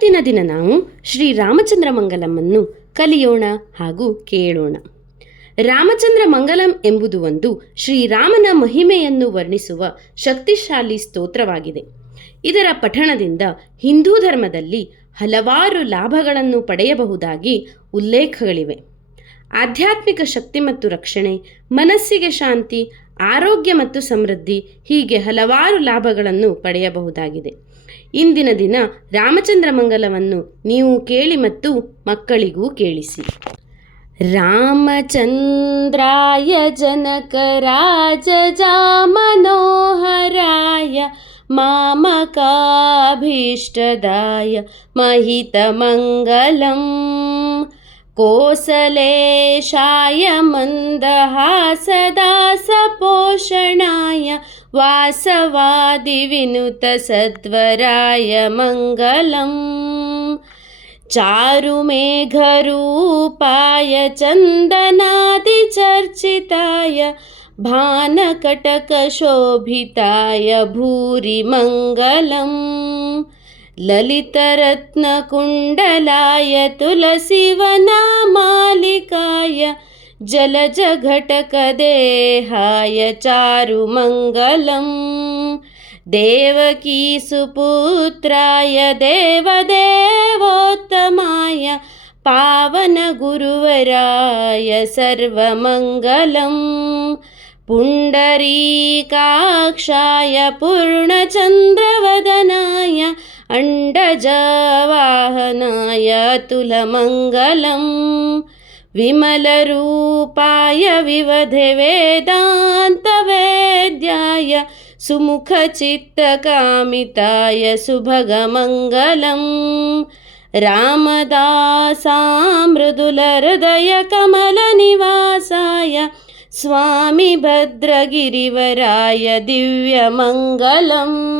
ಇವತ್ತಿನ ದಿನ ನಾವು ಶ್ರೀರಾಮಚಂದ್ರ ಮಂಗಲಮನ್ನು ಕಲಿಯೋಣ ಹಾಗೂ ಕೇಳೋಣ. ರಾಮಚಂದ್ರ ಮಂಗಲಂ ಎಂಬುದು ಒಂದು ಶ್ರೀರಾಮನ ಮಹಿಮೆಯನ್ನು ವರ್ಣಿಸುವ ಶಕ್ತಿಶಾಲಿ ಸ್ತೋತ್ರವಾಗಿದೆ. ಇದರ ಪಠಣದಿಂದ ಹಿಂದೂ ಧರ್ಮದಲ್ಲಿ ಹಲವಾರು ಲಾಭಗಳನ್ನು ಪಡೆಯಬಹುದಾಗಿ ಉಲ್ಲೇಖಗಳಿವೆ. ಆಧ್ಯಾತ್ಮಿಕ ಶಕ್ತಿ ಮತ್ತು ರಕ್ಷಣೆ, ಮನಸ್ಸಿಗೆ ಶಾಂತಿ, ಆರೋಗ್ಯ ಮತ್ತು ಸಮೃದ್ಧಿ, ಹೀಗೆ ಹಲವಾರು ಲಾಭಗಳನ್ನು ಪಡೆಯಬಹುದಾಗಿದೆ. ಇಂದಿನ ದಿನ ರಾಮಚಂದ್ರ ಮಂಗಲವನ್ನು ನೀವು ಕೇಳಿ ಮತ್ತು ಮಕ್ಕಳಿಗೂ ಕೇಳಿಸಿ. ರಾಮಚಂದ್ರಾಯ ಜನಕ ರಾಜಜಾ ಮನೋಹರಾಯ ಮಾಮಕಾಭೀಷ್ಟದಾಯ ಮಹಿತಮಂಗಲಂ ಕೋಸಲೇಶಾಯ ಮಂದಹಾಸದಾಸಪೋಷಣಾಯ ವಾಸವಾದಿವಿನುತಸದ್ವರಾಯ ಮಂಗಲಂ ಚಾರುಮೇಘರೂಪಾಯ ಚಂದನಾದಿಚರ್ಚಿತಾಯ ಭಾನಕಟಕಶೋಭಿತಾಯ ಭೂರಿ ಮಂಗಲಂ ಲಲಿತರತ್ನಕುಂಡಲಾಯ ತುಲಸಿವನಮಾಲಿಕಾಯ ಜಲಜಘಟಕದೇಹಾಯ ಚಾರುಮಂಗಲಂ ದೇವಕೀಸುಪುತ್ರಾಯ ದೇವದೇವೋತ್ತಮಾಯ ಪಾವನಗುರುವರಾಯ ಸರ್ವಮಂಗಲಂ ಪುಂಡರೀಕಾಕ್ಷಾಯ ಪೂರ್ಣಚಂದ್ರವದನಾಯ ಅಂಡಜವಾಹನಾಯ ಅತುಲಮಂಗಲಂ ವಿಮಲರೂಪಾಯ ವಿವಧೆ ವೇದಾಂತವೇದ್ಯಾಯ ಸುಮುಖಚಿತ್ತಕಾಮಿತಾಯ ಸುಭಗಮಂಗಲಂ ರಾಮದಾಸಾಮೃದುಲಹೃದಯಕಮಲನಿವಾಸಾಯ ಸ್ವಾಮಿ ಭದ್ರಗಿರಿವರಾಯ ದಿವ್ಯಮಂಗಲಂ.